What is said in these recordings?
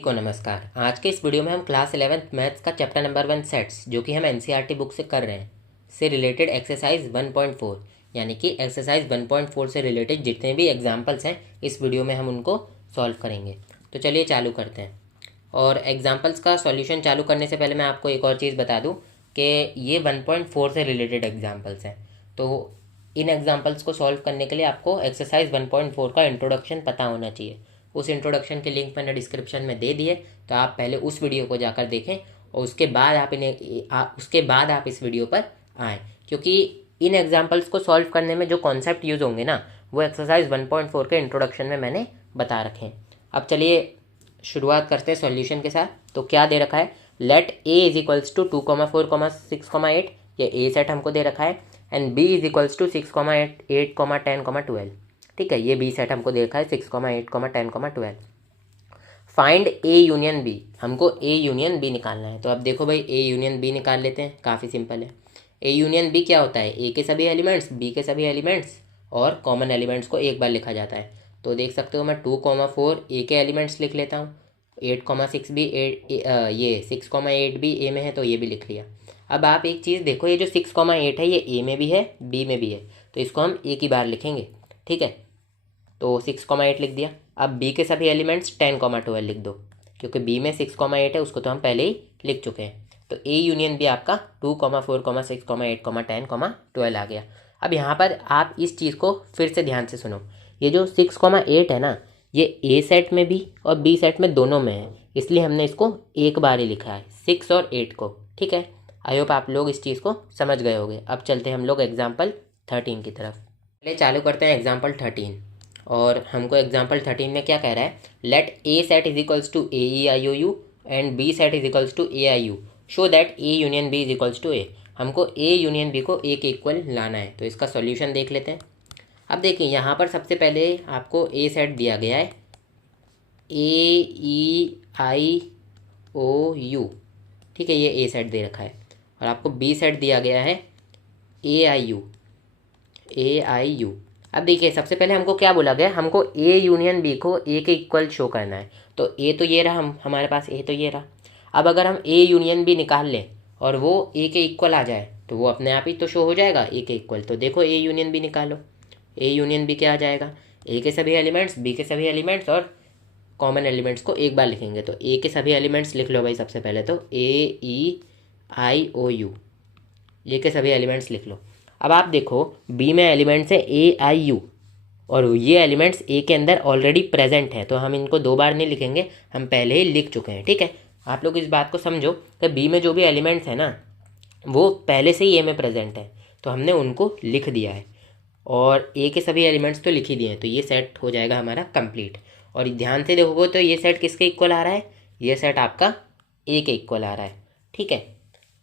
को नमस्कार। आज के इस वीडियो में हम क्लास 11th मैथ्स का चैप्टर नंबर 1 सेट्स जो कि हम एनसीईआरटी बुक से कर रहे हैं से रिलेटेड एक्सरसाइज 1.4 यानी कि एक्सरसाइज 1.4 से रिलेटेड जितने भी एग्जाम्पल्स हैं इस वीडियो में हम उनको सॉल्व करेंगे। तो चलिए चालू करते हैं। और एग्जाम्पल्स का सॉल्यूशन चालू करने से पहले मैं आपको एक और चीज़ बता दूँ कि ये 1.4 से रिलेटेड एग्जाम्पल्स हैं। तो इन एग्जाम्पल्स को सॉल्व करने के लिए आपको एक्सरसाइज 1.4 का इंट्रोडक्शन पता होना चाहिए। उस इंट्रोडक्शन के लिंक मैंने डिस्क्रिप्शन में दे दिए, तो आप पहले उस वीडियो को जाकर देखें और उसके बाद आप इस वीडियो पर आएँ, क्योंकि इन एग्जाम्पल्स को सॉल्व करने में जो कॉन्सेप्ट यूज़ होंगे ना वो एक्सरसाइज 1.4 के इंट्रोडक्शन में मैंने बता रखे हैं। अब चलिए शुरुआत करते हैं सॉल्यूशन के साथ। तो क्या दे रखा है, let A is equals to 2,4,6,8, ये ए सेट हमको दे रखा है, and B is equals to 6,8, 10, 12। ठीक है, ये बी सेट हमको दे रखा है 6, 8, 10, 12। फाइंड ए यूनियन बी, हमको ए यूनियन बी निकालना है। तो अब देखो भाई, ए यूनियन बी निकाल लेते हैं, काफ़ी सिंपल है। ए यूनियन बी क्या होता है, ए के सभी एलिमेंट्स, बी के सभी एलिमेंट्स और कॉमन एलिमेंट्स को एक बार लिखा जाता है। तो देख सकते हो मैं 2,4 ए के एलिमेंट्स लिख लेता हूँ, 8,6 भी ये 6,8 भी ए में है तो ये भी लिख लिया। अब आप एक चीज़ देखो, ये जो 6,8 है ये ए में भी है बी में भी है, तो इसको हम एक ही बार लिखेंगे। ठीक है, तो 6,8 लिख दिया। अब बी के सभी एलिमेंट्स 10,12 लिख दो, क्योंकि बी में 6,8 है उसको तो हम पहले ही लिख चुके हैं। तो ए यूनियन बी आपका 2,4,6,8,10,12 आ गया। अब यहाँ पर आप इस चीज़ को फिर से ध्यान से सुनो, ये जो 6,8 है ना, ये ए सेट में भी और बी सेट में दोनों में है, इसलिए हमने इसको एक बार ही लिखा है 6 और 8 को। ठीक है, आई होप आप लोग इस चीज़ को समझ गए होंगे। अब चलते हैं हम लोग एग्जाम्पल 13 की तरफ। पहले चालू करते हैं एग्जाम्पल 13। और हमको एग्जाम्पल 13 में क्या कह रहा है, let A set is equals to A E I O U and B set is equals to A I U, show that A union B is equals to A. हमको A union B को ए के equal लाना है, तो इसका solution देख लेते हैं। अब देखिए यहाँ पर सबसे पहले आपको ए सेट दिया गया है ए ई आई ओ यू। ठीक है, ये ए सेट दे रखा है, और आपको बी सेट दिया गया है A I you, A I you. अब देखिए सबसे पहले हमको क्या बोला गया, हमको ए यूनियन बी को ए के इक्वल शो करना है। तो ए तो ये रहा, हमारे पास ए तो ये रहा। अब अगर हम ए यूनियन बी निकाल लें और वो ए के इक्वल आ जाए तो वो अपने आप ही तो शो हो जाएगा ए के इक्वल। तो देखो ए यूनियन बी निकालो, ए यूनियन बी क्या आ जाएगा, ए के सभी एलिमेंट्स, बी के सभी एलिमेंट्स और कॉमन एलिमेंट्स को एक बार लिखेंगे। तो ए के सभी एलिमेंट्स लिख लो भाई, सबसे पहले तो ए ई आई ओ यू, ए के सभी एलिमेंट्स लिख लो। अब आप देखो बी में एलिमेंट्स है ए आई यू, और ये एलिमेंट्स ए के अंदर ऑलरेडी प्रेजेंट है, तो हम इनको दो बार नहीं लिखेंगे, हम पहले ही लिख चुके हैं। ठीक है, आप लोग इस बात को समझो कि बी में जो भी एलिमेंट्स है ना वो पहले से ही ए में प्रेजेंट है, तो हमने उनको लिख दिया है, और ए के सभी एलिमेंट्स तो लिख ही दिए हैं, तो ये सेट हो जाएगा हमारा कंप्लीट। और ध्यान से देखोगे तो ये सेट किसके इक्वल आ रहा है, ये सेट आपका ए के इक्वल आ रहा है। ठीक है,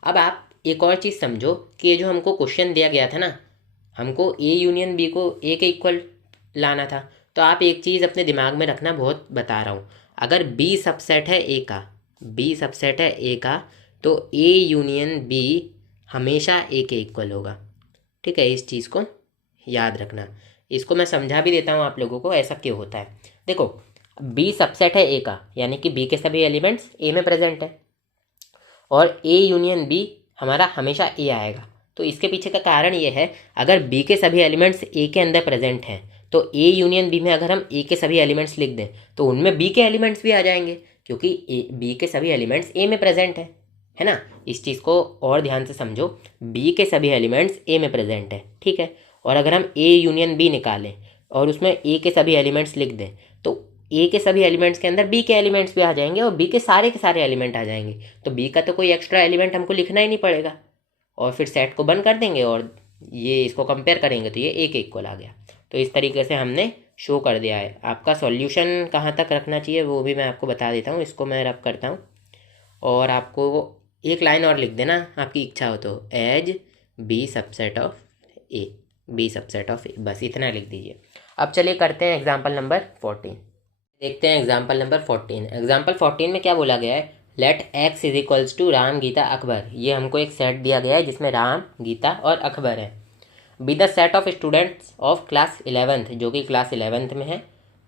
अब आप एक और चीज़ समझो कि ये जो हमको क्वेश्चन दिया गया था ना, हमको ए यूनियन बी को ए के इक्वल लाना था। तो आप एक चीज़ अपने दिमाग में रखना, बहुत बता रहा हूँ, अगर बी सबसेट है ए का, बी सबसेट है ए का, तो ए यूनियन बी हमेशा ए के इक्वल होगा। ठीक है, इस चीज़ को याद रखना। इसको मैं समझा भी देता हूँ आप लोगों को ऐसा क्यों होता है। देखो बी सबसेट है ए का, यानी कि बी के सभी एलिमेंट्स ए में प्रेजेंट है, और ए यूनियन बी हमारा हमेशा ए आएगा। तो इसके पीछे का कारण ये है, अगर बी के सभी एलिमेंट्स ए के अंदर प्रेजेंट हैं तो ए यूनियन बी में अगर हम ए के सभी एलिमेंट्स लिख दें तो उनमें बी के एलिमेंट्स भी आ जाएंगे, क्योंकि बी के सभी एलिमेंट्स ए में प्रेजेंट है ना। इस चीज़ को और ध्यान से समझो, बी के सभी एलिमेंट्स ए में प्रेजेंट है। ठीक है, और अगर हम ए यूनियन बी निकालें और उसमें ए के सभी एलिमेंट्स लिख दें तो ए के सभी एलिमेंट्स के अंदर बी के एलिमेंट्स भी आ जाएंगे और बी के सारे एलिमेंट आ जाएंगे, तो बी का तो कोई एक्स्ट्रा एलिमेंट हमको लिखना ही नहीं पड़ेगा, और फिर सेट को बंद कर देंगे और ये इसको कंपेयर करेंगे तो ये ए के इक्वल आ गया। तो इस तरीके से हमने शो कर दिया है। आपका सॉल्यूशन कहाँ तक रखना चाहिए वो भी मैं आपको बता देता हूँ। इसको मैं रब करता हूँ, और आपको एक लाइन और लिख देना आपकी इच्छा हो तो, as B subset of A, B subset of A, बस इतना लिख दीजिए। अब चलिए करते हैं एग्जाम्पल नंबर 14। देखते हैं एग्जाम्पल नंबर 14। एग्जाम्पल 14 में क्या बोला गया है, let X is equals to Ram Geeta Akbar. ये हमको एक सेट दिया गया है जिसमें राम, गीता और अकबर है। B the set of students of class 11th, जो कि क्लास 11th में है,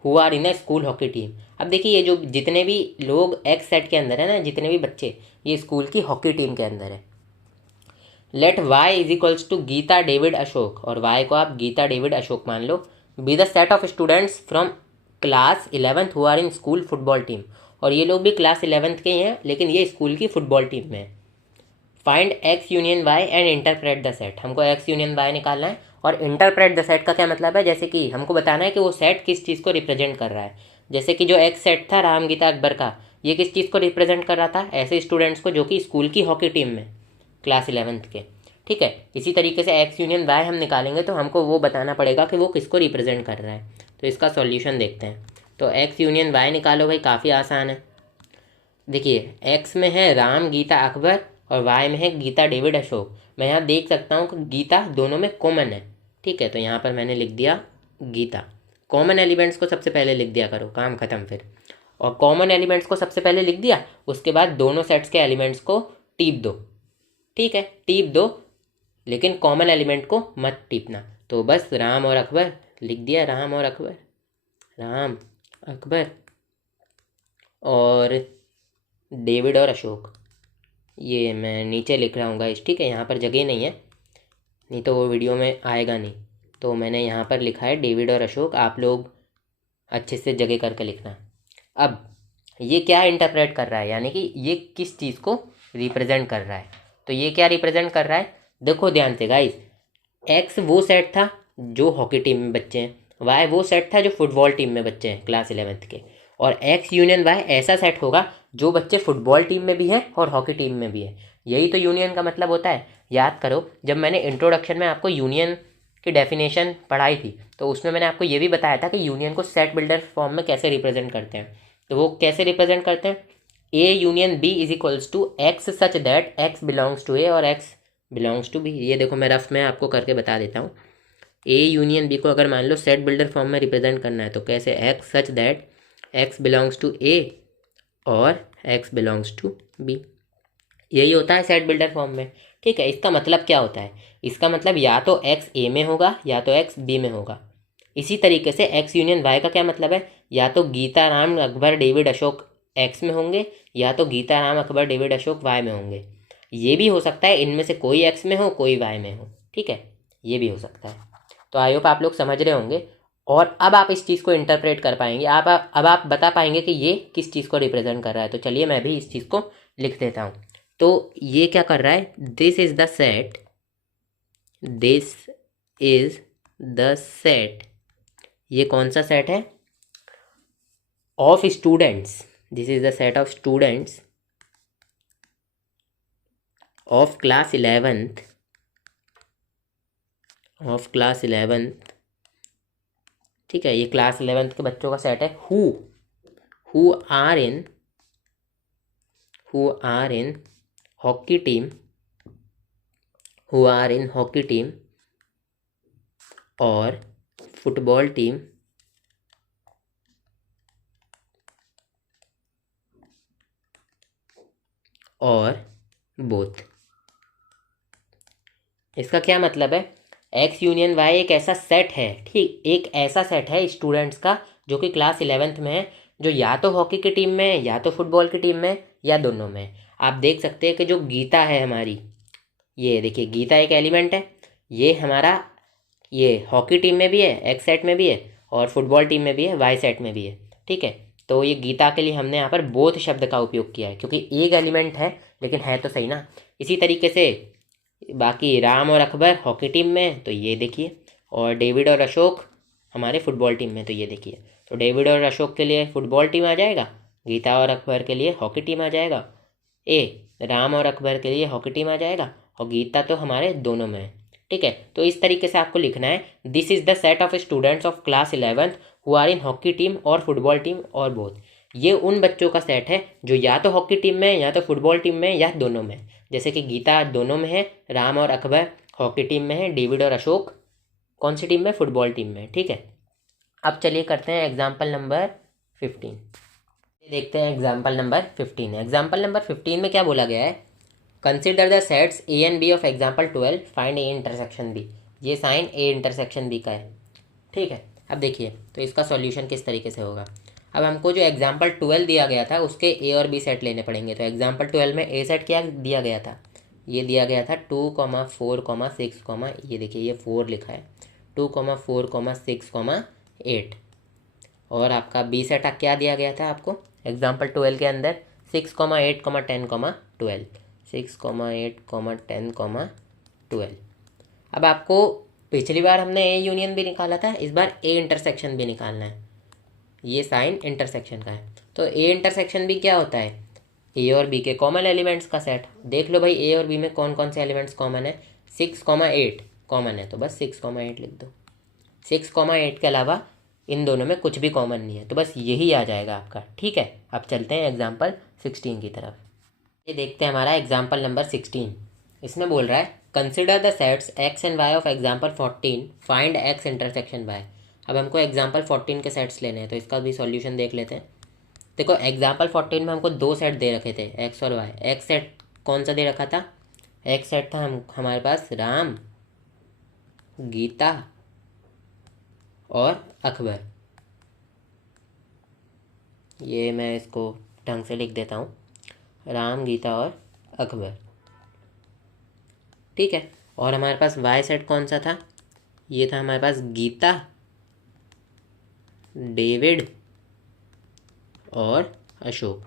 who are in a school hockey team. अब देखिए ये जो जितने भी लोग एक्स सेट के अंदर है ना, जितने भी बच्चे, ये स्कूल की हॉकी टीम के अंदर है। Let Y is equals to Geeta David Ashok, और वाई को आप गीता डेविड अशोक मान लो, B the set of students from class 11th who are in school football team. और ये लोग भी क्लास 11th के ही हैं, लेकिन ये स्कूल की फुटबॉल टीम में है। Find X union Y and interpret the set. हमको एक्स यूनियन वाई निकालना है, और इंटरप्रेट द सेट का क्या मतलब है, जैसे कि हमको बताना है कि वो सेट किस चीज़ को रिप्रेजेंट कर रहा है। जैसे कि जो एक्स सेट था राम गीता अकबर का, ये किस चीज़ को रिप्रेजेंट कर रहा था, ऐसे स्टूडेंट्स को जो कि स्कूल की हॉकी टीम में क्लास 11th के। ठीक है, इसी तरीके से एक्स यूनियन वाई हम निकालेंगे तो हमको वो बताना पड़ेगा कि वो किसको रिप्रेजेंट कर रहा है। तो इसका सॉल्यूशन देखते हैं। तो एक्स यूनियन वाई निकालो भाई, काफ़ी आसान है। देखिए एक्स में है राम गीता अकबर और वाई में है गीता डेविड अशोक। मैं यहाँ देख सकता हूँ कि गीता दोनों में कॉमन है। ठीक है, तो यहाँ पर मैंने लिख दिया गीता। कॉमन एलिमेंट्स को सबसे पहले लिख दिया करो, काम खत्म फिर। और कॉमन एलिमेंट्स को सबसे पहले लिख दिया, उसके बाद दोनों सेट्स के एलिमेंट्स को टीप दो। ठीक है, टीप दो, लेकिन कॉमन एलिमेंट को मत टीपना। तो बस राम और अकबर लिख दिया, राम और अकबर, राम अकबर और डेविड और अशोक। ये मैं नीचे लिख रहा हूँ गाइस, ठीक है, यहाँ पर जगह नहीं है, नहीं तो वो वीडियो में आएगा नहीं। तो मैंने यहाँ पर लिखा है डेविड और अशोक, आप लोग अच्छे से जगह करके लिखना। अब ये क्या इंटरप्रेट कर रहा है, यानी कि ये किस चीज़ को रिप्रेजेंट कर रहा है। तो ये क्या रिप्रेजेंट कर रहा है, देखो ध्यान से गाइस। एक्स वो सेट था जो हॉकी टीम में बच्चे हैं, वाई वो सेट था जो फुटबॉल टीम में बच्चे हैं क्लास 11th के, और एक्स यूनियन वाई ऐसा सेट होगा जो बच्चे फुटबॉल टीम में भी हैं और हॉकी टीम में भी है। यही तो यूनियन का मतलब होता है। याद करो, जब मैंने इंट्रोडक्शन में आपको यूनियन की डेफिनेशन पढ़ाई थी, तो उसमें मैंने आपको ये भी बताया था कि यूनियन को सेट बिल्डर फॉर्म में कैसे रिप्रेजेंट करते हैं। तो वो कैसे रिप्रेजेंट करते हैं, A union B is equals to X such that X belongs to A और एक्स बिलोंग्स टू बी। ये देखो मैं रफ में आपको करके बता देता हूँ। ए यूनियन बी को अगर मान लो सेट बिल्डर फॉर्म में रिप्रेजेंट करना है, तो कैसे, X such that X belongs to A और एक्स बिलोंग्स टू बी। यही होता है सेट बिल्डर फॉर्म में। ठीक है, इसका मतलब क्या होता है, इसका मतलब या तो एक्स ए में होगा या तो एक्स बी में होगा। इसी तरीके से एक्स यूनियन वाई का क्या मतलब है, या तो गीता राम अकबर डेविड अशोक एक्स में होंगे, या तो गीता राम अकबर डेविड अशोक वाई में होंगे। ये भी हो सकता है इनमें से कोई एक्स में हो कोई वाई में हो। ठीक है, ये भी हो सकता है। तो आई होप आप लोग समझ रहे होंगे, और अब आप इस चीज़ को इंटरप्रेट कर पाएंगे। अब आप बता पाएंगे कि ये किस चीज़ को रिप्रेजेंट कर रहा है। तो चलिए मैं भी इस चीज़ को लिख देता हूँ। तो ये क्या कर रहा है, this is the set, this is the set, ये कौन सा सेट है, of students, this is the set of students of class 11th, of class 11th। ठीक है, ये क्लास 11th के बच्चों का सेट है, who are in hockey team, who are in hockey team और फुटबॉल टीम और बोथ। इसका क्या मतलब है, एक्स यूनियन वाई एक ऐसा सेट है, ठीक, एक ऐसा सेट है स्टूडेंट्स का जो कि क्लास 11th में है, जो या तो हॉकी की टीम में है या तो फुटबॉल की टीम में या दोनों में। आप देख सकते हैं कि जो गीता है हमारी, ये देखिए गीता एक एलिमेंट है, ये हमारा ये हॉकी टीम में भी है, एक्स सेट में भी है, और फुटबॉल टीम में भी है, वाई सेट में भी है। ठीक है, तो ये गीता के लिए हमने यहाँ पर बोथ शब्द का उपयोग किया है, क्योंकि एक एलिमेंट है लेकिन है तो सही ना। इसी तरीके से बाकी राम और अकबर हॉकी टीम में, तो ये देखिए, और डेविड और अशोक हमारे फुटबॉल टीम में, तो ये देखिए। तो डेविड और अशोक के लिए फुटबॉल टीम आ जाएगा, गीता और अकबर के लिए हॉकी टीम आ जाएगा, राम और अकबर के लिए हॉकी टीम आ जाएगा, और गीता तो हमारे दोनों में है। ठीक है, तो इस तरीके से आपको लिखना है, this is the set of students of class 11th who are in hockey team और फुटबॉल टीम और बोथ। ये उन बच्चों का सेट है जो या तो हॉकी टीम में या तो फुटबॉल टीम में या दोनों में। जैसे कि गीता दोनों में है, राम और अकबर हॉकी टीम में है, डेविड और अशोक कौन सी टीम में, फुटबॉल टीम में। ठीक है, अब चलिए करते हैं एग्जाम्पल नंबर 15। देखते हैं एग्जाम्पल नंबर 15। एग्जाम्पल नंबर 15 में क्या बोला गया है, consider the sets A and B of example 12, find A intersection B. ये साइन ए इंटरसेक्शन बी का है। ठीक है, अब देखिए तो इसका सॉल्यूशन किस तरीके से होगा। अब हमको जो एग्जाम्पल 12 दिया गया था उसके ए और बी सेट लेने पड़ेंगे। तो एग्जाम्पल 12 में ए सेट क्या दिया गया था, ये दिया गया था 2,4,6, ये देखिए ये 4 लिखा है, 2,4,6,8। और आपका बी सेट क्या दिया गया था आपको एग्जाम्पल 12 के अंदर 6,8, 10, 12, 6,8, 10, 12। अब आपको पिछली बार हमने ए यूनियन भी निकाला था, इस बार ए इंटरसेक्शन भी निकालना है। ये साइन इंटरसेक्शन का है। तो ए इंटरसेक्शन भी क्या होता है, ए और बी के कॉमन एलिमेंट्स का सेट। देख लो भाई ए और बी में कौन कौन से एलिमेंट्स कॉमन है, 6,8 कॉमन है, तो बस 6,8 लिख दो। 6,8 के अलावा इन दोनों में कुछ भी कॉमन नहीं है, तो बस यही आ जाएगा आपका। ठीक है, अब चलते हैं एग्जाम्पल 16 की तरफ। ये देखते हैं हमारा एग्जाम्पल नंबर 16। इसमें बोल रहा है consider the sets X and Y of example 14, find X intersection Y. अब हमको एग्जाम्पल 14 के सेट्स लेने हैं, तो इसका भी सॉल्यूशन देख लेते हैं। देखो एग्जाम्पल 14 में हमको दो सेट दे रखे थे, एक्स और वाई। एक्स सेट कौन सा दे रखा था, एक्स सेट था हमारे पास राम, गीता और अकबर। ये मैं इसको ढंग से लिख देता हूँ, राम, गीता और अकबर। ठीक है, और हमारे पास वाई सेट कौन सा था, ये था हमारे पास गीता, डेविड और अशोक।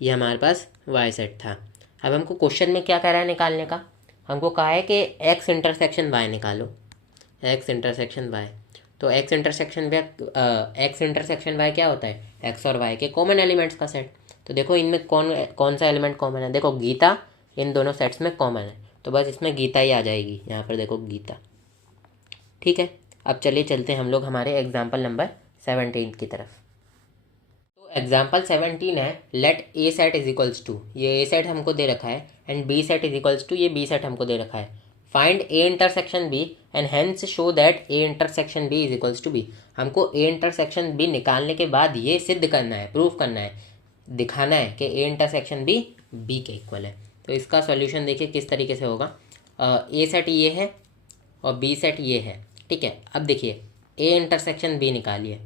ये हमारे पास वाई सेट था। अब हमको क्वेश्चन में क्या कह रहा है निकालने का, हमको कहा है कि एक्स इंटरसेक्शन वाई निकालो, एक्स इंटरसेक्शन वाई। तो एक्स इंटरसेक्शन वाई क्या होता है, एक्स और वाई के कॉमन एलिमेंट्स का सेट। तो देखो इनमें कौन कौन सा एलिमेंट कॉमन है, देखो गीता इन दोनों सेट्स में कॉमन है, तो बस इसमें गीता ही आ जाएगी, यहाँ पर देखो गीता। ठीक है, अब चलिए चलते हैं हम लोग हमारे एग्जाम्पल नंबर 17 की तरफ। तो एग्जाम्पल 17 है let A set is equals to, ये ए सेट हमको दे रखा है, and B set is equals to, ये बी सेट हमको दे रखा है। Find A intersection B and hence show that A intersection B is equals to B. हमको ए इंटरसेक्शन बी निकालने के बाद ये सिद्ध करना है, प्रूफ करना है, दिखाना है कि ए इंटरसेक्शन बी बी के इक्वल है। तो इसका सॉल्यूशन देखिए किस तरीके से होगा। ए सेट ये है और बी सेट ये है। ठीक है, अब देखिए ए इंटरसेक्शन बी निकालिए।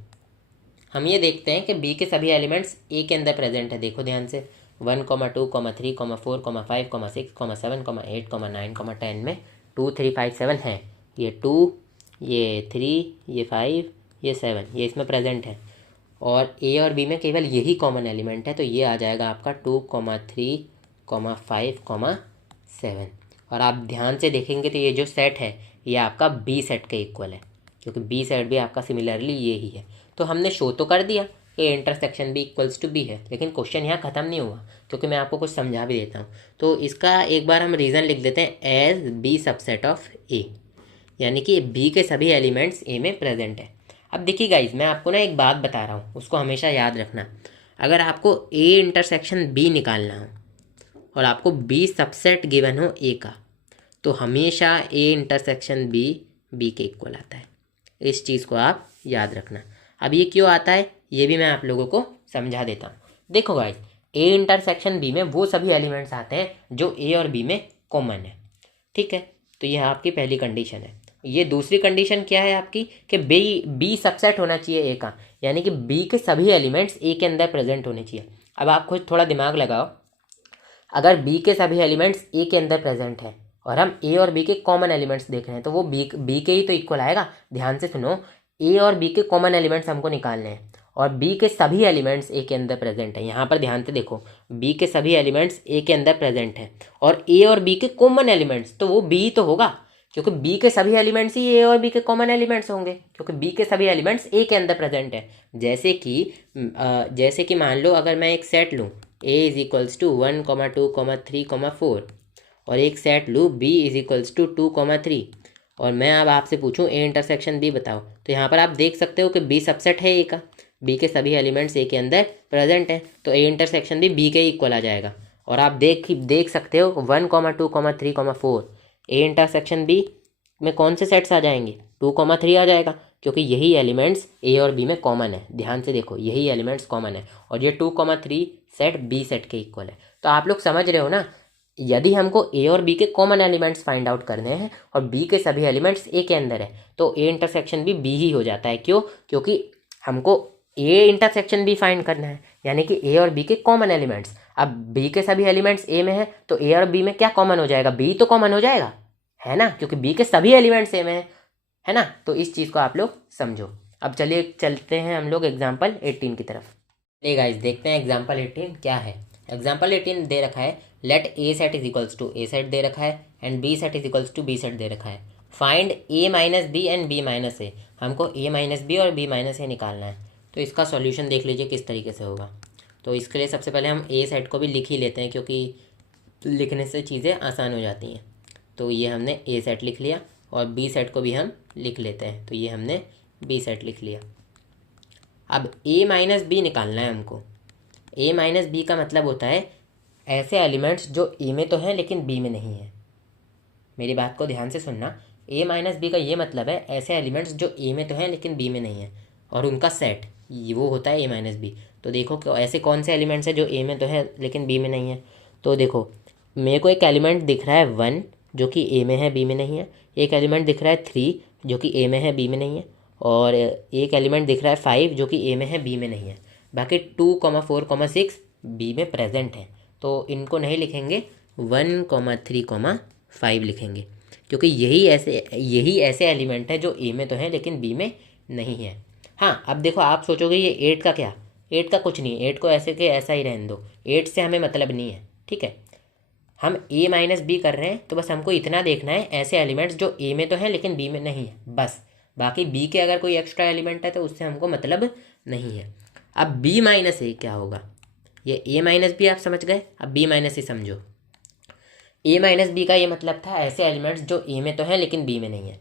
हम ये देखते हैं कि बी के सभी एलिमेंट्स ए के अंदर प्रेजेंट है। देखो ध्यान से 1, 2, 3, 4, 5, 6, 7, 8, 9, 10 में 2, 3, 5, 7 है। ये 2, ये 3, ये 5, ये 7, ये इसमें प्रेजेंट है। और ए और बी में केवल यही कॉमन एलिमेंट है, तो ये आ जाएगा आपका 2, 3, 5, 7। और आप ध्यान से देखेंगे तो ये जो सेट है ये आपका बी सेट के इक्वल है, क्योंकि बी सेट भी आपका सिमिलरली ये ही है। तो हमने शो तो कर दिया कि intersection B equals to B है, लेकिन क्वेश्चन यहाँ ख़त्म नहीं हुआ, क्योंकि मैं आपको कुछ समझा भी देता हूँ। तो इसका एक बार हम रीज़न लिख देते हैं, एज बी सबसेट ऑफ ए, यानी कि बी के सभी एलिमेंट्स ए में प्रेजेंट है। अब देखिए गाइज, मैं आपको ना एक बात बता रहा हूँ, उसको हमेशा याद रखना। अगर आपको ए इंटरसेक्शन बी निकालना हो और आपको बी सबसेट गिवन हो ए का, तो हमेशा ए इंटरसेक्शन बी बी के इक्वल आता है। इस चीज़ को आप याद रखना। अब ये क्यों आता है ये भी मैं आप लोगों को समझा देता हूँ। देखो गाइस, ए इंटरसेक्शन बी में वो सभी एलिमेंट्स आते हैं जो ए और बी में कॉमन है। ठीक है, तो यह आपकी पहली कंडीशन है। ये दूसरी कंडीशन क्या है आपकी, कि बी सबसेट होना चाहिए ए का, यानी कि बी के सभी एलिमेंट्स ए के अंदर प्रेजेंट होने चाहिए। अब आप खुद थोड़ा दिमाग लगाओ, अगर बी के सभी एलिमेंट्स ए के अंदर प्रेजेंट है और हम ए और बी के कॉमन एलिमेंट्स देख रहे हैं, तो वो बी के ही तो इक्वल आएगा। ध्यान से सुनो, ए और बी के कॉमन एलिमेंट्स हमको निकालने हैं और बी के सभी एलिमेंट्स ए के अंदर प्रेजेंट है। यहाँ पर ध्यान से देखो, बी के सभी एलिमेंट्स ए के अंदर प्रेजेंट है और ए और बी के कॉमन एलिमेंट्स, तो वो बी तो होगा, क्योंकि बी के सभी एलिमेंट्स ही ए और बी के कॉमन एलिमेंट्स होंगे, क्योंकि बी के सभी एलिमेंट्स ए के अंदर प्रेजेंट है। जैसे कि मान लो अगर मैं एक सेट लूँ ए इज इक्वल्स टू 1, 2, 3, 4 और एक सेट लूँ बी इज इक्वल्स टू 2, 3 और मैं अब आपसे पूछूं ए इंटरसेक्शन बी बताओ, तो यहाँ पर आप देख सकते हो कि बी सबसेट है ए का, बी के सभी एलिमेंट्स ए के अंदर प्रेजेंट हैं, तो ए इंटरसेक्शन भी बी के इक्वल आ जाएगा। और आप देख सकते हो 1, 2, 3, 4 ए इंटरसेक्शन बी में कौन से सेट्स आ जाएंगे, 2, 3 आ जाएगा, क्योंकि यही एलिमेंट्स ए और बी में कॉमन है। ध्यान से देखो, यही एलिमेंट्स कॉमन है और ये 2, 3 सेट बी सेट के इक्वल है। तो आप लोग समझ रहे हो ना, यदि हमको ए और बी के कॉमन एलिमेंट्स फाइंड आउट करने हैं और बी के सभी एलिमेंट्स ए के अंदर है तो ए इंटरसेक्शन भी बी ही हो जाता है। क्यों? क्योंकि हमको ए इंटरसेक्शन बी फाइंड करना है, यानी कि ए और बी के कॉमन एलिमेंट्स। अब बी के सभी एलिमेंट्स ए में है तो ए और बी में क्या कॉमन हो जाएगा? बी तो कॉमन हो जाएगा, है ना, क्योंकि बी के सभी एलिमेंट्स ए में है ना। तो इस चीज़ को आप लोग समझो। अब चलिए चलते हैं हम लोग एग्जाम्पल 18 की तरफ। चलिए गाइस देखते हैं एग्जाम्पल 18 क्या है। एग्जाम्पल 18 दे रखा है let A set is equals to A set दे रखा है and B set is equals to B set दे रखा है। Find A minus B and B minus A. हमको ए माइनस बी और बी माइनस ए निकालना है। तो इसका सॉल्यूशन देख लीजिए किस तरीके से होगा। तो इसके लिए सबसे पहले हम ए सेट को भी लिख ही लेते हैं, क्योंकि लिखने से चीज़ें आसान हो जाती हैं। तो ये हमने ए सेट लिख लिया और बी सेट को भी हम लिख लेते हैं। तो ये हमने बी सेट लिख लिया। अब ए माइनस बी निकालना है हमको। ए माइनस बी का मतलब होता है ऐसे एलिमेंट्स जो ए में तो हैं लेकिन बी में नहीं है। मेरी बात को ध्यान से सुनना। ए माइनस बी का ये मतलब है ऐसे एलिमेंट्स जो ए में तो हैं लेकिन बी में नहीं है, और उनका सेट वो होता है ए माइनस बी। तो देखो ऐसे कौन से एलिमेंट्स हैं जो ए में तो है लेकिन बी में नहीं है। तो देखो मेरे को एक एलिमेंट दिख रहा है 1 जो कि ए में है बी में नहीं है। एक एलिमेंट दिख रहा है 3 जो कि ए में है बी में नहीं है। और एक एलिमेंट दिख रहा है 5 जो कि ए में है बी में नहीं है। बाकी 2, 4, 6 बी में प्रेजेंट है। तो इनको नहीं लिखेंगे, 1, 3, 5 लिखेंगे, क्योंकि यही ऐसे एलिमेंट है जो ए में तो है लेकिन बी में नहीं है। हाँ, अब देखो आप सोचोगे ये 8 का क्या? 8 का कुछ नहीं, 8 को ऐसे के ऐसा ही रहने दो। 8 से हमें मतलब नहीं है, ठीक है। हम ए माइनस बी कर रहे हैं तो बस हमको इतना देखना है ऐसे एलिमेंट्स जो ए में तो हैं लेकिन बी में नहीं है, बस। बाकी बी के अगर कोई एक्स्ट्रा एलिमेंट है तो उससे हमको मतलब नहीं है। अब बी माइनस ए क्या होगा? ये ए माइनस बी आप समझ गए, अब बी माइनस ए समझो। ए माइनस बी का ये मतलब था ऐसे एलिमेंट्स जो ए में तो हैं लेकिन बी में नहीं है।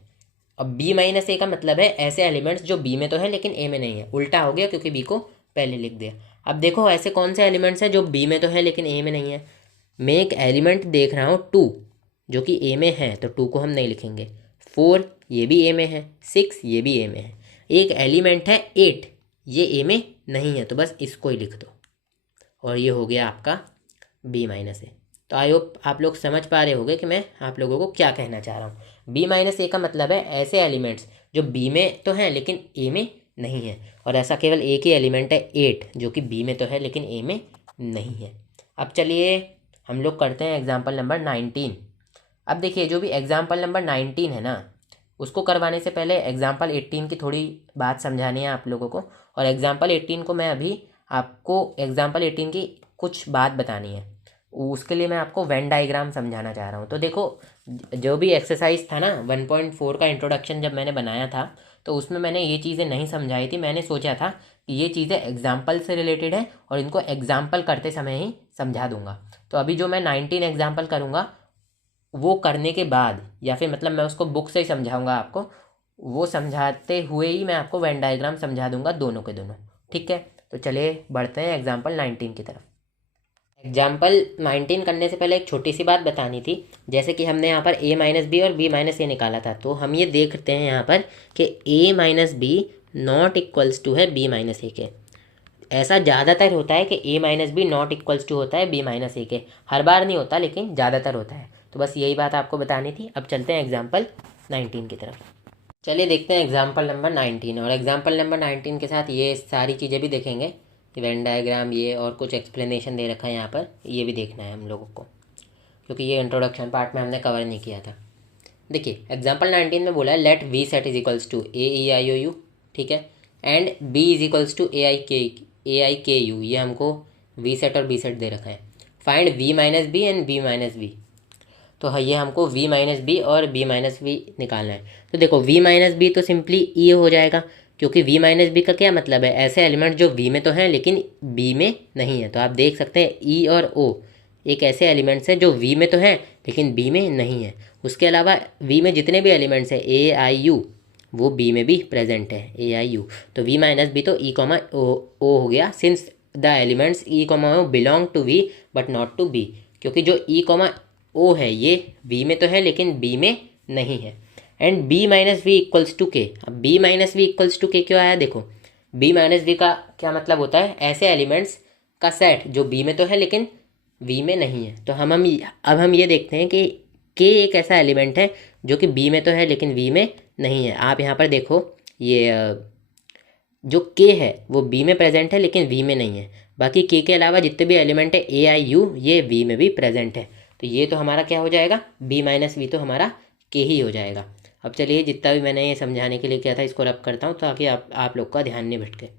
अब बी माइनस ए का मतलब है ऐसे एलिमेंट्स जो बी में तो हैं लेकिन ए में नहीं है। उल्टा हो गया क्योंकि बी को पहले लिख दिया। अब देखो ऐसे कौन से एलिमेंट्स हैं जो बी में तो हैं लेकिन ए में नहीं है। मैं एक एलिमेंट देख रहा हूँ 2 जो कि ए में है, तो 2 को हम नहीं लिखेंगे। 4 ये भी ए में है, 6 ये भी ए में है। एक एलिमेंट है 8 ये ए में नहीं है, तो बस इसको ही लिख दो और ये हो गया आपका बी माइनस ए। तो आई होप आप लोग समझ पा रहे होंगे कि मैं आप लोगों को क्या कहना चाह रहा हूँ। बी माइनस ए का मतलब है ऐसे एलिमेंट्स जो बी में तो हैं लेकिन ए में नहीं है, और ऐसा केवल एक ही एलिमेंट है 8 जो कि बी में तो है लेकिन ए में नहीं है। अब चलिए हम लोग करते हैं एग्जाम्पल नंबर 19। अब देखिए जो भी एग्जाम्पल नंबर 19 है ना, उसको करवाने से पहले एग्जाम्पल 18 की थोड़ी बात समझानी है आप लोगों को। और एग्जाम्पल 18 को मैं अभी आपको एग्जाम्पल 18 की कुछ बात बतानी है, उसके लिए मैं आपको वेन डायग्राम समझाना चाह रहा हूँ। तो देखो जो भी एक्सरसाइज था ना 1.4 का इंट्रोडक्शन जब मैंने बनाया था तो उसमें मैंने ये चीज़ें नहीं समझाई थी। मैंने सोचा था कि ये चीज़ें एग्जाम्पल से रिलेटेड है और इनको एग्जाम्पल करते समय ही समझा दूंगा। तो अभी जो मैं 19 एग्जाम्पल करूँगा वो करने के बाद, या फिर मतलब मैं उसको बुक से ही समझाऊंगा आपको, वो समझाते हुए ही मैं आपको वेन डायग्राम समझा दूंगा दोनों के दोनों, ठीक है। तो चलिए बढ़ते हैं एग्जाम्पल 19 की तरफ। एग्जाम्पल 19 करने से पहले एक छोटी सी बात बतानी थी। जैसे कि हमने यहाँ पर ए माइनस बी और बी माइनस ए निकाला था, तो हम ये देखते हैं यहाँ पर कि A minus B not equals to है बी माइनस ए के। ऐसा ज़्यादातर होता है कि A minus B not equals to होता है बी माइनस ए के। हर बार नहीं होता लेकिन ज़्यादातर होता है। तो बस यही बात आपको बतानी थी। अब चलते हैं एग्जाम्पल 19 की तरफ। चलिए देखते हैं एग्जाम्पल नंबर 19। और एग्जाम्पल नंबर 19 के साथ ये सारी चीज़ें भी देखेंगे, वेन डायग्राम ये और कुछ एक्सप्लेनेशन दे रखा है यहाँ पर, ये भी देखना है हम लोगों को, क्योंकि ये इंट्रोडक्शन पार्ट में हमने कवर नहीं किया था। देखिए एग्जाम्पल 19 में बोला है let V set is equals to A E I O U, ठीक है, and B is equals to A I K U. ये हमको वी सेट और बी सेट दे रखा है। Find V minus B and B minus B. तो ये हमको वी माइनस बी और बी माइनस बी निकालना है। तो देखो वी माइनस बी तो सिंपली ई हो जाएगा, क्योंकि वी माइनस बी का क्या मतलब है, ऐसे एलिमेंट जो वी में तो हैं लेकिन बी में नहीं है। तो आप देख सकते हैं ई और ओ एक ऐसे एलिमेंट्स हैं जो वी में तो हैं लेकिन बी में नहीं है। उसके अलावा वी में जितने भी एलिमेंट्स हैं ए आई यू वो बी में भी प्रेजेंट है, ए आई यू। तो वी माइनस बी तो ई कॉमा ओ हो गया, since the elements E comma O belong to V but not to B. क्योंकि जो ई कॉमा ओ है ये वी में तो है लेकिन बी में नहीं है। And B minus V equals to K. अब B minus V equals to K क्यों आया? देखो बी माइनस वी का क्या मतलब होता है, ऐसे एलिमेंट्स का सेट जो बी में तो है लेकिन वी में नहीं है। तो अब हम ये देखते हैं कि के एक ऐसा एलिमेंट है जो कि बी में तो है लेकिन वी में नहीं है। आप यहाँ पर देखो, ये जो के है वो बी में प्रेजेंट है लेकिन वी में नहीं है। बाकी के अलावा जितने भी एलिमेंट है ए आई यू, ये वी में भी प्रेजेंट है। तो ये तो हमारा क्या हो जाएगा, बी माइनस वी तो हमारा के ही हो जाएगा। अब चलिए, जितना भी मैंने ये समझाने के लिए किया था इसको रब करता हूँ ताकि आप लोग का ध्यान नहीं भटके।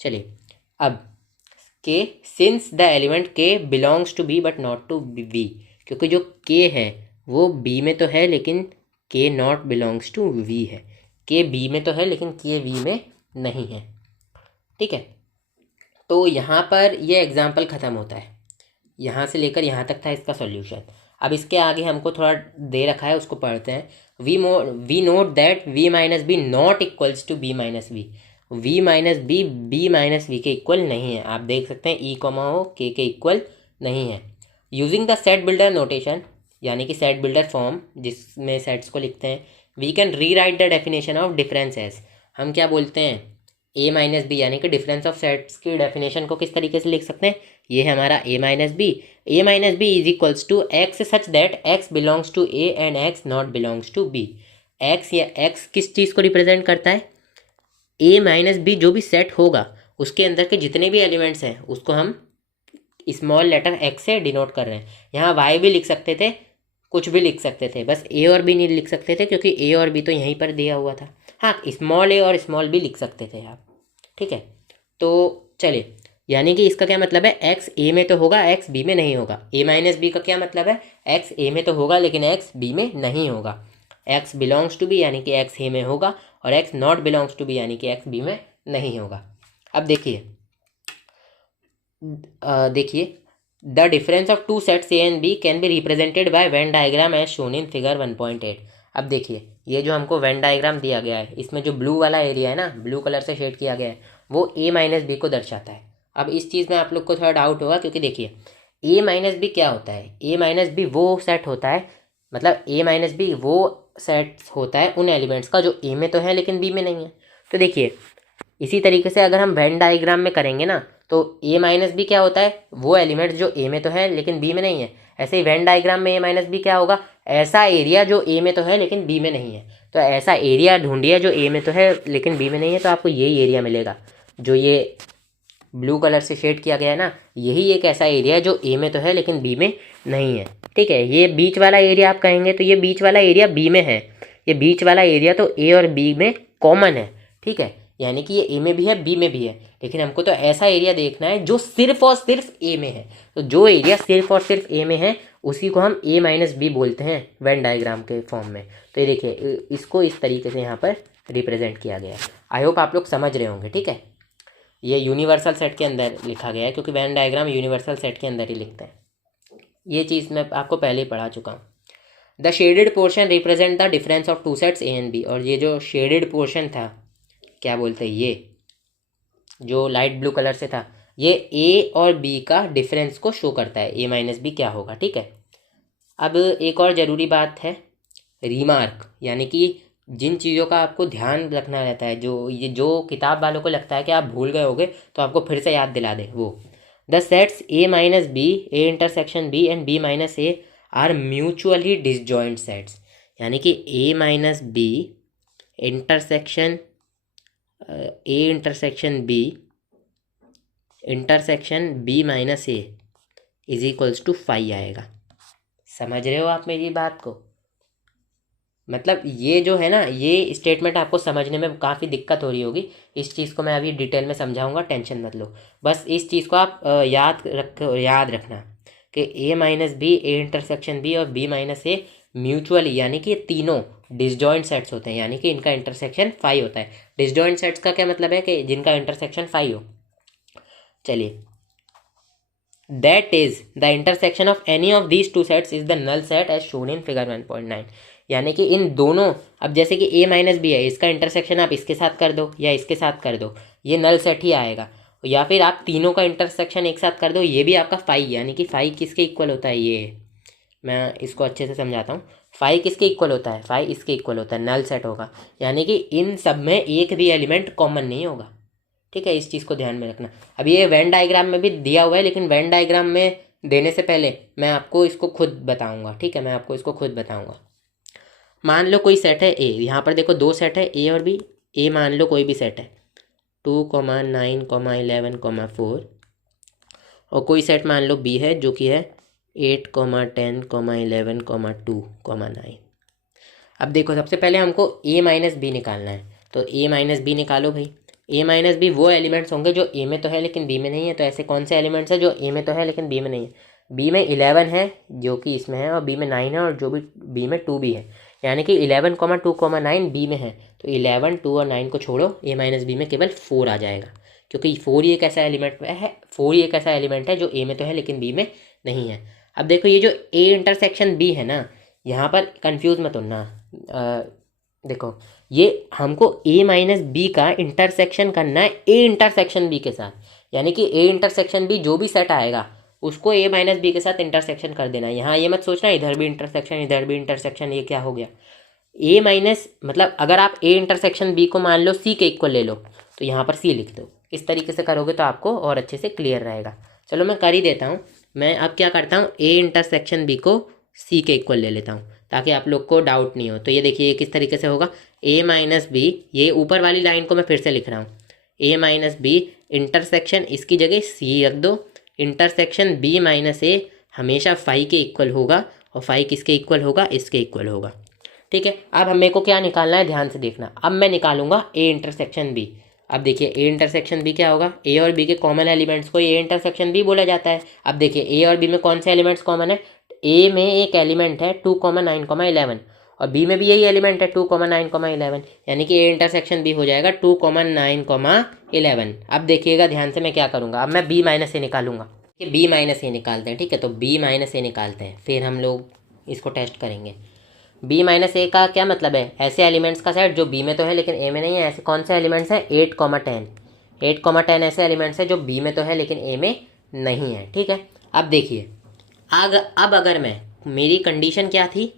चलिए, अब K since the element K belongs to B but not to V, क्योंकि जो के है वो बी में तो है लेकिन के नॉट बिलोंग्स टू वी है। के बी में तो है लेकिन के वी में नहीं है। ठीक है, तो यहाँ पर ये एग्जाम्पल ख़त्म होता है। यहाँ से लेकर यहाँ तक था इसका सॉल्यूशन। अब इसके आगे हमको थोड़ा दे रखा है, उसको पढ़ते हैं। We note that V minus B not equals to B minus V. V minus B minus V के इक्वल नहीं है। आप देख सकते हैं ई कॉमा हो के इक्वल नहीं है। Using the set builder notation, यानी कि सेट बिल्डर फॉर्म जिसमें सेट्स को लिखते हैं, we can rewrite the definition of difference as. हम क्या बोलते हैं, ए माइनस बी यानी कि डिफरेंस ऑफ सेट्स की डेफिनेशन को किस तरीके से लिख सकते हैं, ये है हमारा A minus B is equals to X such that X belongs to A and X not belongs to B. X या एक्स किस चीज़ को रिप्रेजेंट करता है, ए माइनस बी जो भी सेट होगा उसके अंदर के जितने भी एलिमेंट्स हैं उसको हम स्मॉल लेटर एक्स से डिनोट कर रहे हैं। यहाँ वाई भी लिख सकते थे, कुछ भी लिख सकते थे, बस ए और बी नहीं लिख सकते थे क्योंकि ए और बी तो यहीं पर दिया हुआ था। हाँ, स्मॉल ए और स्मॉल बी लिख सकते थे आप। ठीक है, तो चलिए, यानी कि इसका क्या मतलब है, एक्स ए में तो होगा एक्स बी में नहीं होगा। ए माइनस बी का क्या मतलब है, एक्स ए में तो होगा लेकिन एक्स बी में नहीं होगा। एक्स बिलोंग्स टू बी यानी कि एक्स ए में होगा और X not belongs to B यानी कि एक्स बी में नहीं होगा। अब देखिए the difference of two sets A and B can be represented by Venn diagram as shown in figure 1.8। अब देखिए, ये जो हमको वेन डायग्राम दिया गया है इसमें जो ब्लू वाला एरिया है ना, ब्लू कलर से शेड किया गया है, वो ए माइनस बी को दर्शाता है। अब इस चीज़ में आप लोग को थोड़ा डाउट होगा क्योंकि देखिए, ए माइनस बी क्या होता है, ए माइनस बी वो सेट होता है, मतलब ए माइनस बी वो सेट होता है उन एलिमेंट्स का जो ए में तो है लेकिन बी में नहीं है। तो देखिए, इसी तरीके से अगर हम वेन डायग्राम में करेंगे ना, तो ए माइनस बी क्या होता है, वो एलिमेंट जो ए में तो है लेकिन बी में नहीं है। ऐसे ही वेन डायग्राम में ए माइनस बी क्या होगा, ऐसा एरिया जो ए में तो है लेकिन बी में नहीं है। तो ऐसा एरिया ढूंढिए जो ए में तो है लेकिन बी में नहीं है, तो आपको यही एरिया मिलेगा जो ये ब्लू कलर से शेड किया गया है ना, यही एक ऐसा एरिया है जो ए में तो है लेकिन बी में नहीं है। ठीक है, ये बीच वाला एरिया आप कहेंगे तो ये बीच वाला एरिया बी में है, ये बीच वाला एरिया तो ए और बी में कॉमन है। ठीक है, यानी कि ये ए में भी है बी में भी है, लेकिन हमको तो ऐसा एरिया देखना है जो सिर्फ और सिर्फ ए में है। तो जो एरिया सिर्फ और सिर्फ ए में है उसी को हम ए माइनस बी बोलते हैं वेन डायग्राम के फॉर्म में। तो ये देखिए, इसको इस तरीके से यहाँ पर रिप्रेजेंट किया गया है। आई होप आप लोग समझ रहे होंगे। ठीक है, ये यूनिवर्सल सेट के अंदर लिखा गया है क्योंकि वेन डायग्राम यूनिवर्सल सेट के अंदर ही लिखते हैं। ये चीज़ मैं आपको पहले ही पढ़ा चुका हूँ। The shaded portion represent the difference of two sets A and B. और ये जो शेडेड पोर्शन था, क्या बोलते हैं, ये जो लाइट ब्लू कलर से था, ये ए और बी का डिफरेंस को शो करता है, ए माइनस बी क्या होगा। ठीक है, अब एक और ज़रूरी बात है, रीमार्क, यानी कि जिन चीज़ों का आपको ध्यान रखना रहता है, जो किताब वालों को लगता है कि आप भूल गए होगे तो आपको फिर से याद दिला दे वो। The sets A minus B, A intersection B and B minus A are mutually disjoint sets. यानी कि A minus B intersection A intersection B minus A is equals to phi आएगा। समझ रहे हो आप मेरी बात को? मतलब ये जो है ना, ये स्टेटमेंट आपको समझने में काफ़ी दिक्कत हो रही होगी। इस चीज़ को मैं अभी डिटेल में समझाऊंगा, टेंशन मत लो। बस इस चीज़ को आप याद रखना कि A minus B, A intersection B और बी माइनस ए म्यूचुअली, यानी कि तीनों डिसजॉइंट सेट्स होते हैं, यानी कि इनका इंटरसेक्शन फाई होता है। डिसजॉइंट सेट्स का क्या मतलब है कि जिनका इंटरसेक्शन फाई हो। चलिए, that is the intersection of any of these two sets is the null set as shown in figure 1.9। यानी कि इन दोनों, अब जैसे कि ए माइनस बी है, इसका इंटरसेक्शन आप इसके साथ कर दो या इसके साथ कर दो, ये नल सेट ही आएगा। या फिर आप तीनों का इंटरसेक्शन एक साथ कर दो, ये भी आपका फाई, यानी कि फाई किसके इक्वल होता है, ये मैं इसको अच्छे से समझाता हूँ। फाई किसके इक्वल होता है, फाई इसके इक्वल होता है, नल सेट होगा। यानी कि इन सब में एक भी एलिमेंट कॉमन नहीं होगा। ठीक है, इस चीज़ को ध्यान में रखना। अब ये वेन डायग्राम में भी दिया हुआ है, लेकिन वेन डायग्राम में देने से पहले मैं आपको इसको खुद बताऊंगा, ठीक है, मैं आपको इसको खुद बताऊंगा। मान लो कोई सेट है ए, यहाँ पर देखो दो सेट है ए और बी। ए मान लो कोई भी सेट है 2,9,11,4, और कोई सेट मान लो बी है जो कि है 8,10,11,2,9। अब देखो सबसे पहले हमको ए माइनस बी निकालना है, तो ए माइनस बी निकालो भाई। ए माइनस बी वो एलिमेंट्स होंगे जो ए में तो है लेकिन बी में नहीं है। तो ऐसे कौन से एलिमेंट्स है जो ए में तो है लेकिन बी में नहीं है? बी में 11 है जो कि इसमें है, और बी में 9 है, और जो भी बी में 2 भी है, यानी कि 11,2,9 बी में है। तो 11, 2 और 9 को छोड़ो, ए माइनस बी में केवल 4 आ जाएगा, क्योंकि 4 ही एक ऐसा एलिमेंट है, 4 ही एक ऐसा एलिमेंट है जो ए में तो है लेकिन बी में नहीं है। अब देखो ये जो ए इंटरसेक्शन बी है ना, यहाँ पर कंफ्यूज मत होना। देखो ये हमको ए माइनस बी का इंटरसेक्शन करना है ए इंटरसेक्शन बी के साथ, यानी कि ए इंटरसेक्शन बी जो भी सेट आएगा उसको ए माइनस बी के साथ इंटरसेक्शन कर देना है। यहाँ ये मत सोचना इधर भी इंटरसेक्शन इधर भी इंटरसेक्शन, ये क्या हो गया? ए माइनस मतलब अगर आप ए इंटरसेक्शन बी को मान लो सी के इक्वल ले लो, तो यहाँ पर सी लिख दो। इस तरीके से करोगे तो आपको और अच्छे से क्लियर रहेगा। चलो मैं कर ही देता हूँ। मैं अब क्या करता हूँ, ए इंटरसेक्शन बी को सी के इक्वल ले लेता हूँ ताकि आप लोग को डाउट नहीं हो। तो ये देखिए किस तरीके से होगा, ए माइनस बी, ये ऊपर वाली लाइन को मैं फिर से लिख रहा हूँ, ए माइनस बी इंटरसेक्शन, इसकी जगह सी रख दो, इंटरसेक्शन बी माइनस ए हमेशा फाई के इक्वल होगा, और फाई किसके इक्वल होगा? इसके इक्वल होगा। ठीक है, अब मेरे को क्या निकालना है, ध्यान से देखना। अब मैं निकालूंगा ए इंटरसेक्शन बी। अब देखिए ए इंटरसेक्शन बी क्या होगा, ए और बी के कॉमन एलिमेंट्स को ए इंटरसेक्शन बी बोला जाता है। अब देखिए ए और बी में कौन से एलिमेंट्स कॉमन है? ए में एक एलिमेंट है 2,9,11, और बी में भी यही एलिमेंट है 2,9,11, यानी कि ए इंटरसेक्शन बी हो जाएगा 2,9,11। अब देखिएगा ध्यान से मैं क्या करूँगा, अब मैं बी माइनस ए निकालूंगा। बी माइनस ए निकालते हैं, ठीक है, तो बी माइनस ए निकालते हैं, फिर हम लोग इसको टेस्ट करेंगे। बी माइनस ए का क्या मतलब है? ऐसे एलिमेंट्स का सेट जो बी में तो है लेकिन ए में नहीं है। ऐसे कौन से एलिमेंट्स हैं? 8,10, 8,10 ऐसे एलिमेंट्स हैं जो बी में तो है लेकिन ए में नहीं है। ठीक है, अब देखिए अब अगर मैं, मेरी कंडीशन क्या थी,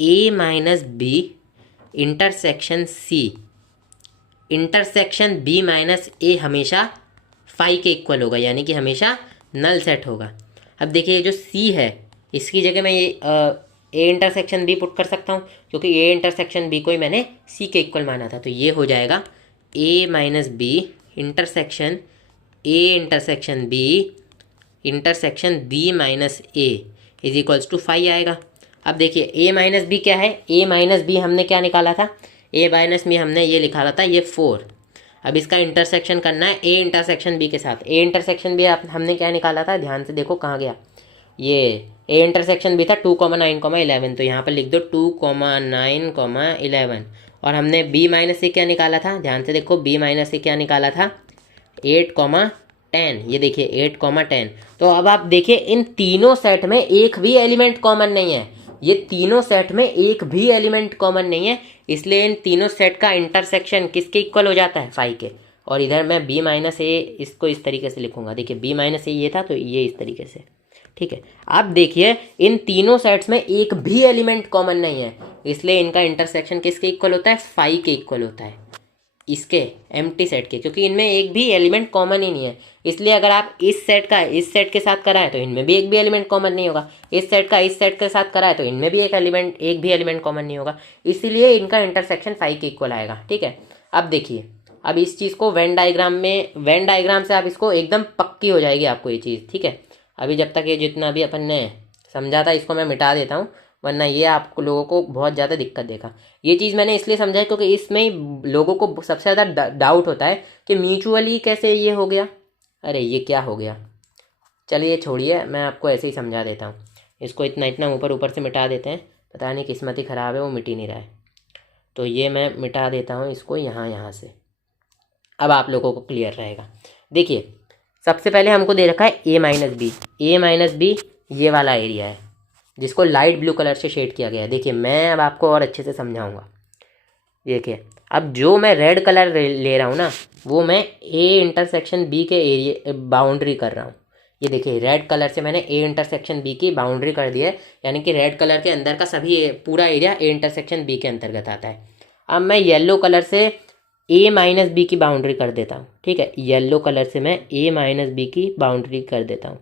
A minus B intersection C, intersection B minus A हमेशा फाई के इक्वल होगा, यानी कि हमेशा नल सेट होगा। अब देखिए ये जो सी है इसकी जगह मैं ये ए इंटरसेक्शन बी पुट कर सकता हूँ, क्योंकि ए इंटरसेक्शन बी को ही मैंने सी के इक्वल माना था। तो ये हो जाएगा A minus B intersection A intersection B intersection B minus A is equals to phi आएगा। अब देखिए ए माइनस बी क्या है, ए माइनस बी हमने क्या निकाला था, ए माइनस बी हमने ये निकाला था ये 4। अब इसका इंटरसेक्शन करना है ए इंटरसेक्शन बी के साथ। ए इंटरसेक्शन बी हमने क्या निकाला था, ध्यान से देखो कहाँ गया, ये ए इंटरसेक्शन भी था 2,9,11, तो यहाँ पर लिख दो 2,9,11। और हमने बी माइनस से क्या निकाला था, ध्यान से देखो, बी माइनस से क्या निकाला था, 8,10। ये देखिए 8,10। तो अब आप देखिए इन तीनों सेट में एक भी एलिमेंट कॉमन नहीं है, ये तीनों सेट में एक भी एलिमेंट कॉमन नहीं है, इसलिए इन तीनों सेट का इंटरसेक्शन किसके इक्वल हो जाता है, फाई के। और इधर मैं बी माइनस ए इसको इस तरीके से लिखूंगा, देखिए बी माइनस ए ये था तो ये इस तरीके से। ठीक है, अब देखिए इन तीनों सेट्स में एक भी एलिमेंट कॉमन नहीं है, इसलिए इनका इंटरसेक्शन किसके इक्वल होता है, फाई के इक्वल होता है, इसके एम्प्टी सेट के, क्योंकि इनमें एक भी एलिमेंट कॉमन ही नहीं है। इसलिए अगर आप इस सेट का इस सेट के साथ कराएं तो इनमें भी एक भी एलिमेंट कॉमन नहीं होगा, इस सेट का इस सेट के साथ कराएं तो इनमें भी एक भी एलिमेंट कॉमन नहीं होगा, इसीलिए इनका इंटरसेक्शन फाई के इक्वल आएगा। ठीक है, अब देखिए, अब इस चीज़ को वेन डायग्राम से आप इसको एकदम पक्की हो जाएगी आपको ये चीज़। ठीक है, अभी जब तक ये जितना भी अपन ने समझा था इसको मैं मिटा देता हूँ, वरना ये आप लोगों को बहुत ज़्यादा दिक्कत देगा। ये चीज़ मैंने इसलिए समझा है क्योंकि इसमें ही लोगों को सबसे ज़्यादा डाउट होता है कि म्यूचुअली कैसे ये हो गया, अरे ये क्या हो गया। चलिए छोड़िए, मैं आपको ऐसे ही समझा देता हूँ। इसको इतना इतना ऊपर ऊपर से मिटा देते हैं, पता नहीं किस्मत ही ख़राब है, वो मिट ही नहीं रहा है। तो ये मैं मिटा देता हूँ इसको यहाँ से, अब आप लोगों को क्लियर रहेगा। देखिए सबसे पहले हमको दे रखा है ए माइनस बी, ये वाला एरिया है जिसको लाइट ब्लू कलर से शेड किया गया है। देखिए मैं अब आपको और अच्छे से समझाऊंगा। देखिए अब जो मैं रेड कलर ले रहा हूँ ना, वो मैं ए इंटरसेक्शन बी के एरिया बाउंड्री कर रहा हूँ। ये देखिए रेड कलर से मैंने ए इंटरसेक्शन बी की बाउंड्री कर दी है, यानी कि रेड कलर के अंदर का सभी पूरा एरिया ए इंटरसेक्शन बी के अंतर्गत आता है। अब मैं येलो कलर से ए माइनस बी की बाउंड्री कर देता हूँ। ठीक है, येलो कलर से मैं ए माइनस बी की बाउंड्री कर देता हूँ।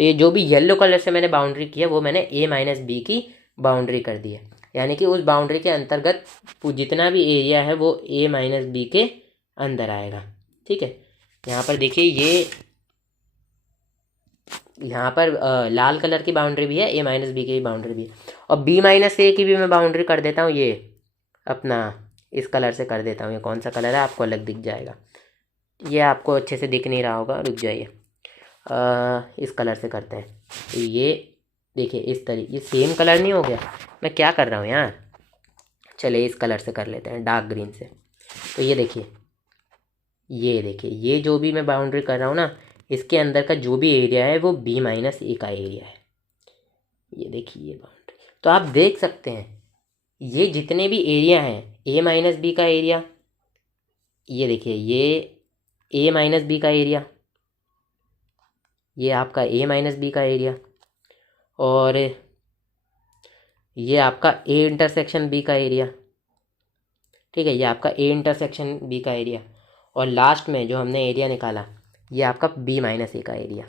तो ये जो भी येलो कलर से मैंने बाउंड्री की है वो मैंने a माइनस बी की बाउंड्री कर दी है, यानी कि उस बाउंड्री के अंतर्गत जितना भी एरिया है वो a माइनस बी के अंदर आएगा। ठीक है, यहाँ पर देखिए ये यहाँ पर लाल कलर की बाउंड्री भी है, a माइनस बी की बाउंड्री भी है, और b माइनस ए की भी मैं बाउंड्री कर देता हूँ। ये अपना इस कलर से कर देता हूँ। ये कौन सा कलर है आपको अलग दिख जाएगा, ये आपको अच्छे से दिख नहीं रहा होगा, रुक जाइए। इस कलर से करते हैं। तो ये देखिए इस तरीके, ये सेम कलर नहीं हो गया, मैं क्या कर रहा हूँ यार। चलिए इस कलर से कर लेते हैं, डार्क ग्रीन से। तो ये देखिए, ये जो भी मैं बाउंड्री कर रहा हूँ ना, इसके अंदर का जो भी एरिया है वो b माइनस ए का एरिया है। ये देखिए ये बाउंड्री, तो आप देख सकते हैं ये जितने भी एरिया हैं a माइनस बी का एरिया, ये देखिए ये a माइनस बी का एरिया, ये आपका a माइनस बी का एरिया, और ये आपका a इंटरसेक्शन b का एरिया। ठीक है, ये आपका a इंटरसेक्शन b का एरिया, और लास्ट में जो हमने एरिया निकाला ये आपका b माइनस ए का एरिया।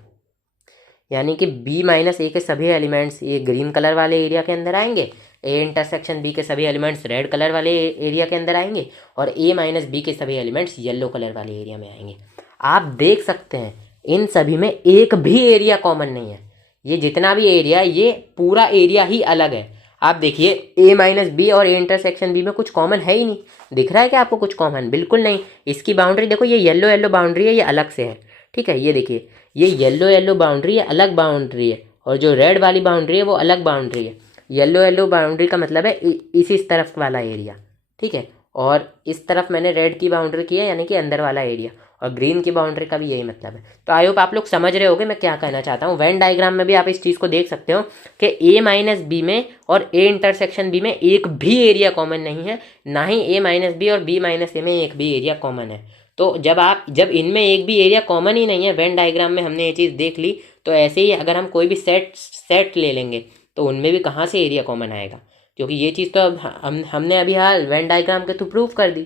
यानी कि b माइनस ए के सभी एलिमेंट्स ये ग्रीन कलर वाले एरिया के अंदर आएंगे, a इंटरसेक्शन b के सभी एलिमेंट्स रेड कलर वाले एरिया के अंदर आएंगे, और a माइनस बी के सभी एलिमेंट्स येलो कलर वाले एरिया में आएंगे। आप देख सकते हैं इन सभी में एक भी एरिया कॉमन नहीं है। ये जितना भी एरिया है ये पूरा एरिया ही अलग है। आप देखिए a माइनस बी और a इंटरसेक्शन b में कुछ कॉमन है ही नहीं। दिख रहा है क्या आपको कुछ कॉमन? बिल्कुल नहीं। इसकी बाउंड्री देखो, ये येलो येलो बाउंड्री है, ये अलग से है। ठीक है, ये देखिए ये येलो येलो बाउंड्री है, अलग बाउंड्री है, और जो रेड वाली बाउंड्री है वो अलग बाउंड्री है। येलो येलो बाउंड्री का मतलब है इस तरफ वाला एरिया। ठीक है, और इस तरफ मैंने रेड की बाउंड्री की है, यानी कि अंदर वाला एरिया, और ग्रीन की बाउंड्री का भी यही मतलब है। तो आई होप आप लोग समझ रहे होगे मैं क्या कहना चाहता हूँ। वेन डायग्राम में भी आप इस चीज़ को देख सकते हो कि a माइनस बी में और a इंटरसेक्शन b में एक भी एरिया कॉमन नहीं है, ना ही a माइनस बी और b माइनस ए में एक भी एरिया कॉमन है। तो जब इनमें एक भी एरिया कॉमन ही नहीं है, वेन डायग्राम में हमने ये चीज़ देख ली, तो ऐसे ही अगर हम कोई भी सेट ले लेंगे तो उनमें भी कहाँ से एरिया कॉमन आएगा, क्योंकि ये चीज़ तो अब हमने अभी हाल वेन डायग्राम के थ्रू प्रूव कर दी,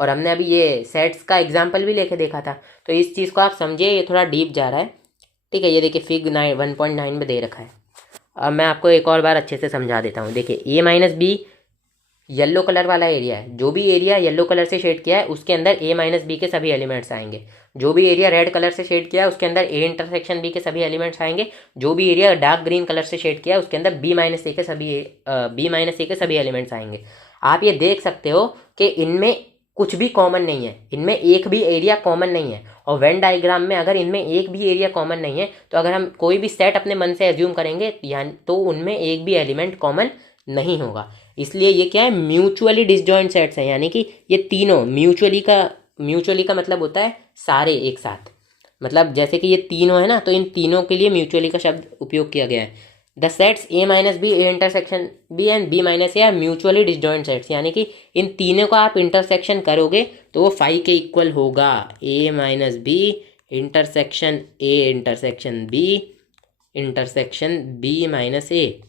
और हमने अभी ये सेट्स का एग्जाम्पल भी लेके देखा था। तो इस चीज़ को आप समझिए, ये थोड़ा डीप जा रहा है। ठीक है, ये देखिए फिग 1.9 में दे रखा है। अब मैं आपको एक और बार अच्छे से समझा देता हूँ। देखिए a minus B yellow colour वाला एरिया है, जो भी एरिया येलो कलर से शेड किया है उसके अंदर a माइनस बी के सभी एलिमेंट्स आएंगे। जो भी एरिया रेड कलर से शेड किया है उसके अंदर a इंटरसेक्शन b के सभी एलिमेंट्स आएंगे। जो भी एरिया डार्क ग्रीन कलर से शेड किया है उसके अंदर b माइनस ए के सभी एलिमेंट्स आएंगे। आप ये देख सकते हो कि इनमें कुछ भी कॉमन नहीं है, इनमें एक भी एरिया कॉमन नहीं है। और वेन डायग्राम में अगर इनमें एक भी एरिया कॉमन नहीं है, तो अगर हम कोई भी सेट अपने मन से एज्यूम करेंगे तो उनमें एक भी एलिमेंट कॉमन नहीं होगा। इसलिए ये क्या है, म्यूचुअली डिसजॉइंट सेट्स हैं। यानी कि ये तीनों म्यूचुअली का मतलब होता है सारे एक साथ, मतलब जैसे कि ये तीनों है ना, तो इन तीनों के लिए म्यूचुअली का शब्द उपयोग किया गया है। The sets a minus B, a intersection b and b minus A are mutually disjoint sets. यानी कि इन तीनों का आप इंटरसेक्शन करोगे तो वो फाई के इक्वल होगा। a minus B intersection a intersection b intersection b minus A,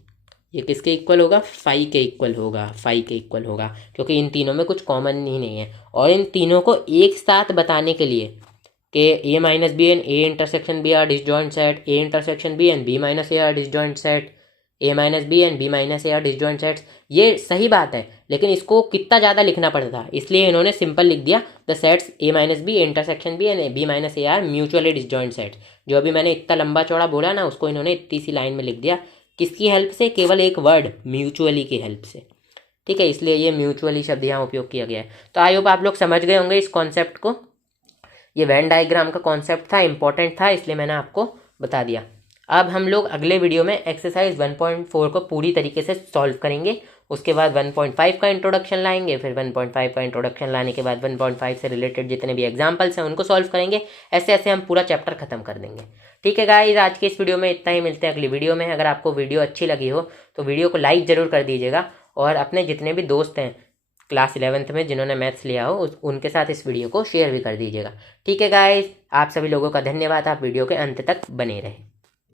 ये किसके इक्वल होगा? फाई के इक्वल होगा, फाई के इक्वल होगा, क्योंकि इन तीनों में कुछ कॉमन ही नहीं है। और इन तीनों को एक साथ बताने के लिए कि a minus B and a intersection b are disjoint set, a intersection b and b minus A are disjoint set, a minus B and b minus A are disjoint sets, ये सही बात है, लेकिन इसको कितना ज़्यादा लिखना पड़ता था, इसलिए इन्होंने सिंपल लिख दिया the sets a minus B intersection b and b minus A are mutually disjoint sets. जो अभी मैंने इतना लंबा चौड़ा बोला ना, उसको इन्होंने इतनी सी लाइन में लिख दिया। किसकी हेल्प से? केवल एक वर्ड म्यूचुअली की हेल्प से। ठीक है, इसलिए ये म्यूचुअली शब्द यहाँ उपयोग किया गया है। तो आई होप आप लोग समझ गए होंगे इस कॉन्सेप्ट को। ये वेन डायग्राम का कॉन्सेप्ट था, इंपॉर्टेंट था, इसलिए मैंने आपको बता दिया। अब हम लोग अगले वीडियो में एक्सरसाइज 1.4 को पूरी तरीके से सॉल्व करेंगे। उसके बाद 1.5 का इंट्रोडक्शन लाएंगे, फिर 1.5 का इंट्रोडक्शन लाने के बाद 1.5 से रिलेटेड जितने भी एग्जाम्पल्स हैं उनको सॉल्व करेंगे। ऐसे ऐसे हम पूरा चैप्टर खत्म कर देंगे। ठीक है गाइस, आज के इस वीडियो में इतना ही। मिलते हैं अगली वीडियो में। अगर आपको वीडियो अच्छी लगी हो तो वीडियो को लाइक ज़रूर कर दीजिएगा, और अपने जितने भी दोस्त हैं क्लास 11th में जिन्होंने मैथ्स लिया हो उनके साथ इस वीडियो को शेयर भी कर दीजिएगा। ठीक है गाइस, आप सभी लोगों का धन्यवाद। आप वीडियो के अंत तक बने रहें।